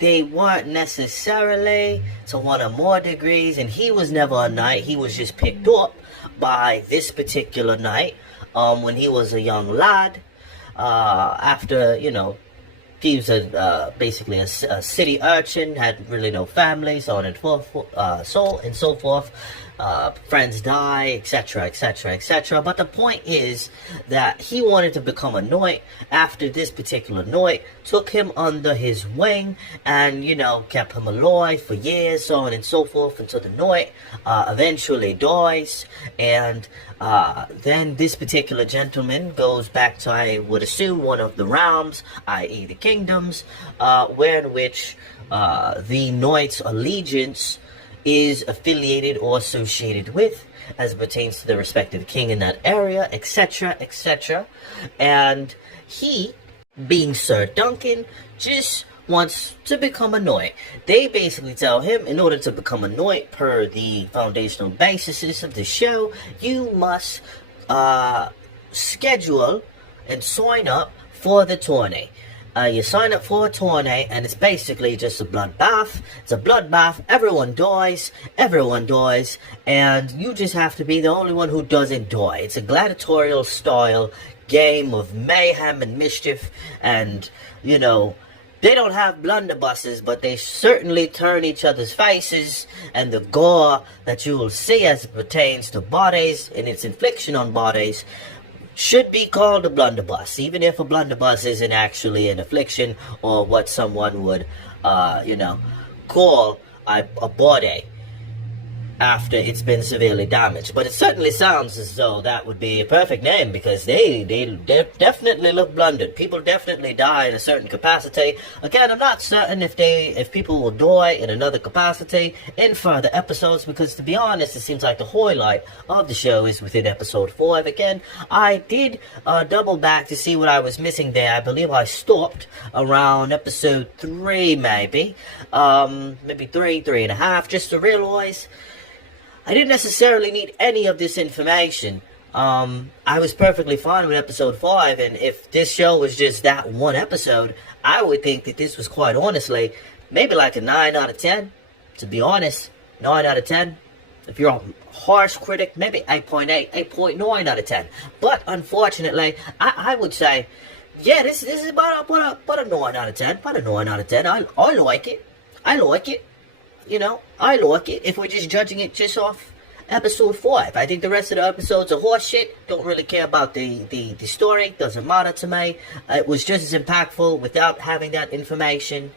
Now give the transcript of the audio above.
they weren't necessarily to one or more degrees, and he was never a knight. He was just picked up by this particular knight when he was a young lad. After, he was basically a city urchin, had really no family, so on and so forth. Friends die, etc., etc., etc. But the point is that he wanted to become a knight after this particular knight took him under his wing and, kept him alive for years, so on and so forth, until the knight eventually dies. And then this particular gentleman goes back to, I would assume, one of the realms, i.e. the kingdoms, where in which the knight's allegiance is affiliated or associated with, as it pertains to the respective king in that area, etc., etc. And he, being Sir Duncan, just wants to become a knight. They basically tell him, in order to become a knight, per the foundational basis of the show, you must schedule and sign up for the tourney. You sign up for a tourney, and it's basically just a bloodbath. It's a bloodbath. Everyone dies, and you just have to be the only one who doesn't die. It's a gladiatorial style game of mayhem and mischief, and, they don't have blunderbusses, but they certainly turn each other's faces, and the gore that you will see as it pertains to bodies and its infliction on bodies should be called a blunderbuss, even if a blunderbuss isn't actually an affliction or what someone would, call a body after it's been severely damaged. But it certainly sounds as though that would be a perfect name, because they definitely look blundered. People definitely die in a certain capacity. Again, I'm not certain if people will die in another capacity in further episodes, because to be honest, it seems like the highlight of the show is within episode 5. Again, I did double back to see what I was missing there. I believe I stopped around episode 3, maybe 3.5, just to realize I didn't necessarily need any of this information. I was perfectly fine with episode 5, and if this show was just that one episode, I would think that this was, quite honestly, maybe like a 9 out of 10. To be honest, 9 out of 10. If you're a harsh critic, maybe 8.8, 8.9 out of 10. But unfortunately, I would say, yeah, this is about a 9 out of 10. About a 9 out of 10. I like it. I like it. I like it if we're just judging it just off episode 5. I think the rest of the episodes are horse shit. Don't really care about the story. Doesn't matter to me. It was just as impactful without having that information.